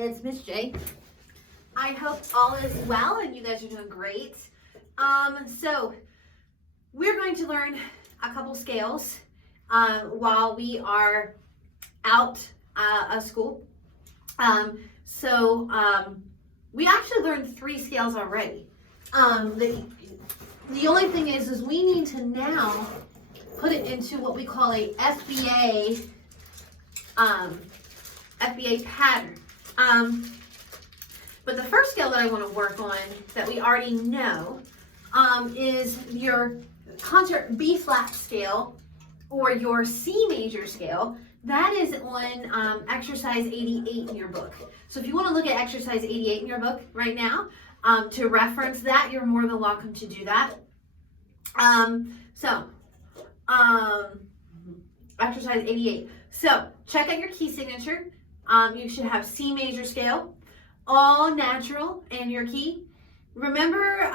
it's Miss J. I hope all is well and you guys are doing great. So we're going to learn a couple scales while we are out of school. We actually learned 3 scales already. The only thing is we need to now put it into what we call a FBA pattern. But the first scale that I want to work on that we already know is your concert B flat scale or your C major scale. That is on exercise 88 in your book. So if you want to look at exercise 88 in your book right now to reference that, you're more than welcome to do that. Exercise 88. So check out your key signature. You should have C major scale, all natural in your key. Remember,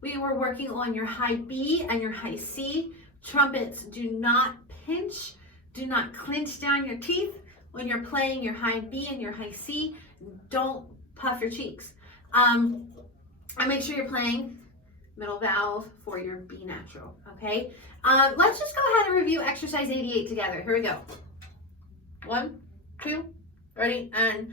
we were working on your high B and your high C. Trumpets do not pinch, do not clench down your teeth when you're playing your high B and your high C. Don't puff your cheeks. And make sure you're playing middle valve for your B natural, okay? Let's just go ahead and review exercise 88 together. Here we go. 1, 2, ready, and...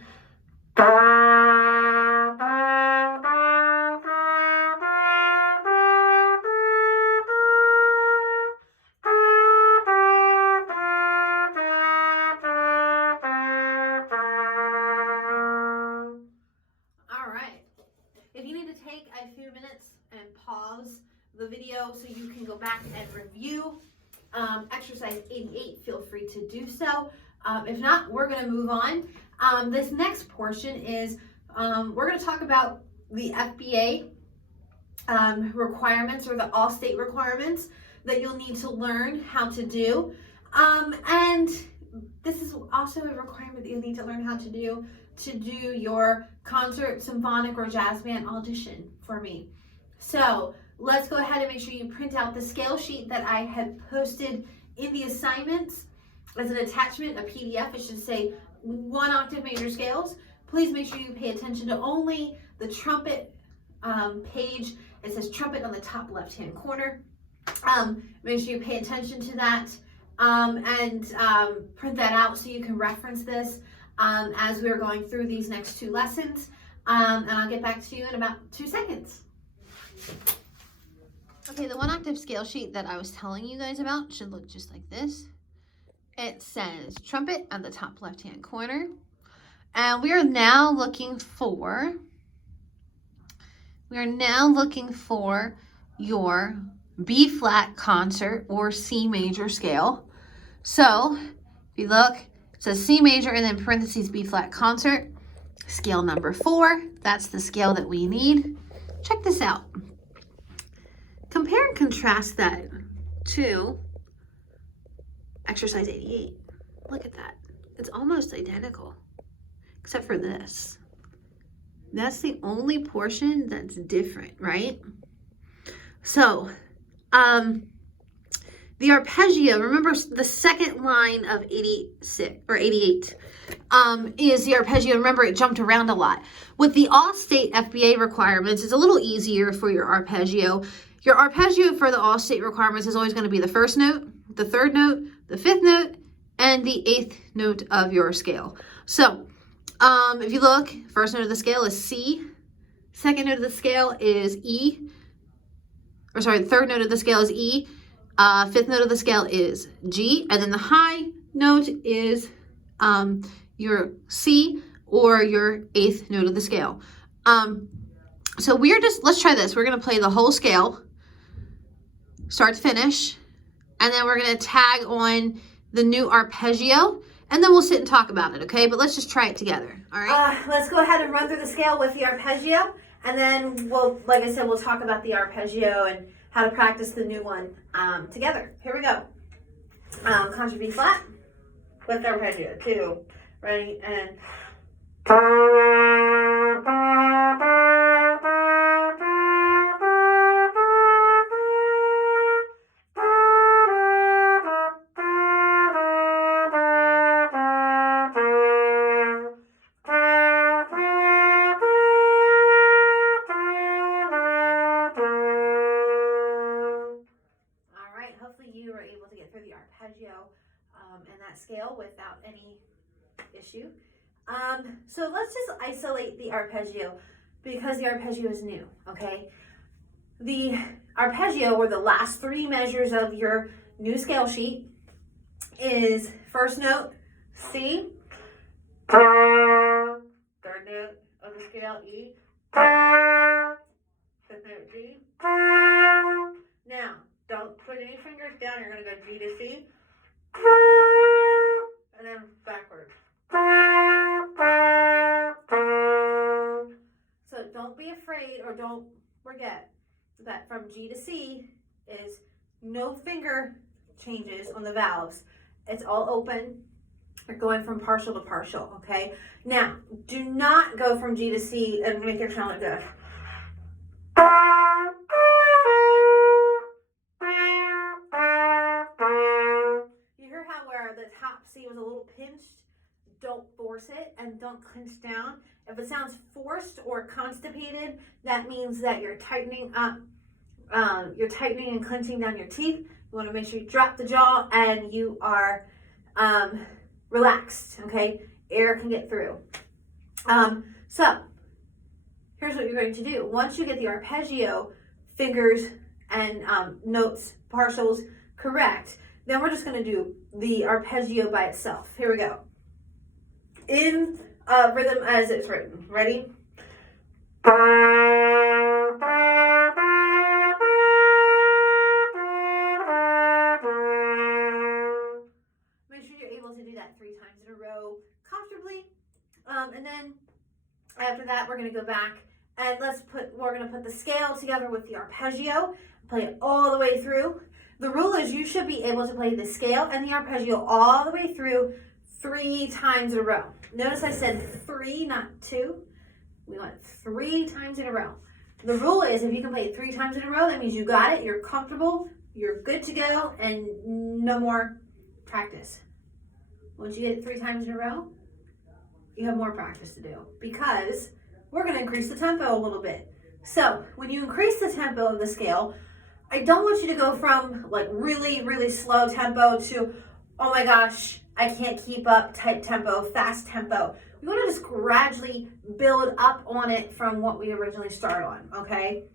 If you need to take a few minutes and pause the video so you can go back and review exercise 88, feel free to do so. If not, we're going to move on. This next portion is we're going to talk about the FBA requirements or the all-state requirements that you'll need to learn how to do. And this is also a requirement that you'll need to learn how to do your concert, symphonic, or jazz band audition for me. So let's go ahead and make sure you print out the scale sheet that I had posted in the assignments as an attachment, a PDF. It should say 1 octave major scales. Please make sure you pay attention to only the trumpet page. It says trumpet on the top left-hand corner. Make sure you pay attention to that and print that out so you can reference this as we're going through these next 2 lessons. And I'll get back to you in about 2 seconds. Okay, the 1 octave scale sheet that I was telling you guys about should look just like this. It says trumpet at the top left-hand corner. And we are now looking for your B flat concert or C major scale. So if you look, it says C major and then parentheses B flat concert, scale number 4. That's the scale that we need. Check this out. Compare and contrast that to exercise 88. Look at that. It's almost identical, except for this. That's the only portion that's different, right? So, the arpeggio, remember the second line of 86 or 88 is the arpeggio. Remember, it jumped around a lot. With the all-state FBA requirements, it's a little easier for your arpeggio. Your arpeggio for the all-state requirements is always going to be the first note, the third note, the fifth note, and the 8th note of your scale. So, if you look, first note of the scale is C. Second note of the scale is E. Or sorry, the third note of the scale is E. Fifth note of the scale is G, and then the high note is your C or your 8th note of the scale. So let's try this. We're going to play the whole scale, start to finish, and then we're going to tag on the new arpeggio, and then we'll sit and talk about it, okay? But let's just try it together, all right? Let's go ahead and run through the scale with the arpeggio, and then like I said, we'll talk about the arpeggio and how to practice the new one together. Here we go. Concert B flat with arpeggio. 2, ready, and... So let's just isolate the arpeggio because the arpeggio is new, okay? The arpeggio, or the last three measures of your new scale sheet, is first note C, third note of the scale E, fifth note G. Now, don't put any fingers down. You're going to go G to C, and then backwards. So don't be afraid, or don't forget that from G to C is no finger changes on the valves. It's all open. You're going from partial to partial, okay? Now, do not go from G to C and make it sound like this. You hear how where the top C was a little pinched? Don't force it and don't clench down. If it sounds forced or constipated, that means that you're tightening up, you're tightening and clenching down your teeth. You want to make sure you drop the jaw and you are relaxed, okay? Air can get through. So here's what you're going to do. Once you get the arpeggio fingers and notes, partials correct, then we're just going to do the arpeggio by itself. Here we go. In rhythm as it's written. Ready? Make sure you're able to do that 3 times in a row comfortably. And then after that, we're going to go back and we're going to put the scale together with the arpeggio, play it all the way through. The rule is you should be able to play the scale and the arpeggio all the way through 3 times in a row. Notice I said 3, not 2. We want 3 times in a row. The rule is if you can play it 3 times in a row, that means you got it, you're comfortable, you're good to go, and no more practice. Once you get it 3 times in a row, you have more practice to do because we're going to increase the tempo a little bit. So when you increase the tempo of the scale, I don't want you to go from like really, really slow tempo to, oh my gosh, I can't keep up, type tempo, fast tempo. We want to just gradually build up on it from what we originally started on, okay?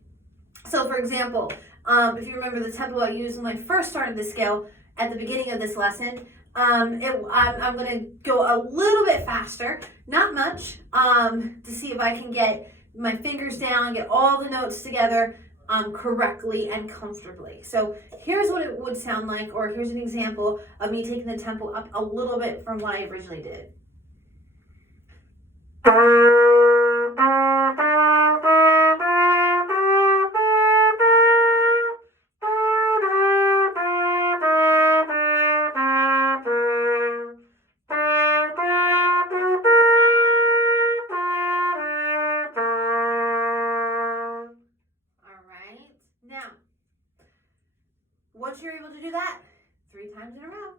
So for example, if you remember the tempo I used when I first started the scale at the beginning of this lesson, I'm going to go a little bit faster, not much, to see if I can get my fingers down, get all the notes together correctly and comfortably. So here's what it would sound like, or here's an example of me taking the tempo up a little bit from what I originally did. Once you're able to do that 3 times in a row,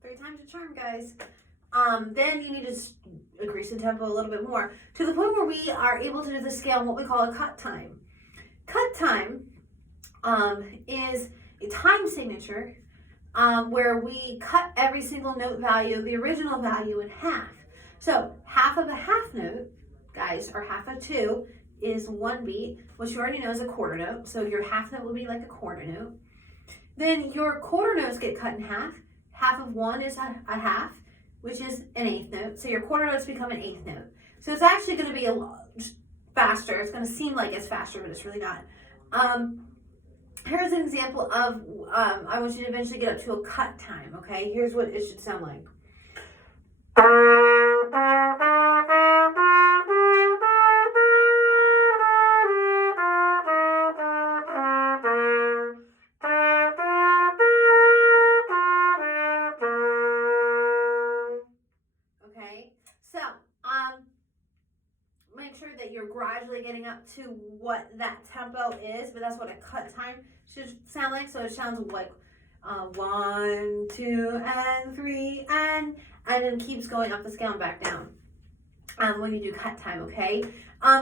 3 times a charm, guys, then you need to increase the tempo a little bit more to the point where we are able to do the scale in what we call a cut time. Cut time is a time signature where we cut every single note value, the original value, in half. So half of a half note, guys, or half of 2 is 1 beat, which you already know is a quarter note. So your half note will be like a quarter note. Then your quarter notes get cut in half. Half of 1 is a half, which is an 1/8 note. So your quarter notes become an 1/8 note. So it's actually going to be a lot faster. It's going to seem like it's faster, but it's really not. Here's an example of, I want you to eventually get up to a cut time, okay? Here's what it should sound like. Make sure that you're gradually getting up to what that tempo is, but that's what a cut time should sound like. So it sounds like 1, 2, and 3, and then keeps going up the scale and back down when you do cut time, okay?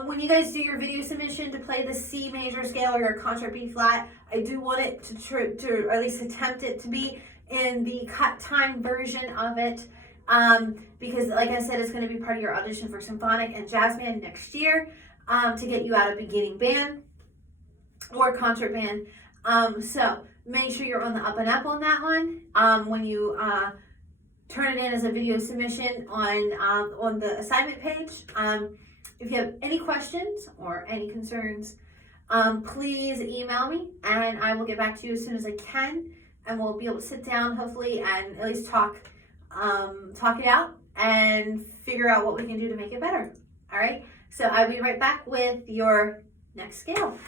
When you guys do your video submission to play the C major scale or your concert B flat, I do want it to or at least attempt it to be in the cut time version of it. because like I said, it's going to be part of your audition for symphonic and jazz band next year, to get you out of beginning band or concert band. So make sure you're on the up and up on that one. When you turn it in as a video submission on the assignment page. If you have any questions or any concerns, please email me and I will get back to you as soon as I can, and we'll be able to sit down hopefully and at least talk it out and figure out what we can do to make it better. All right, so I'll be right back with your next scale.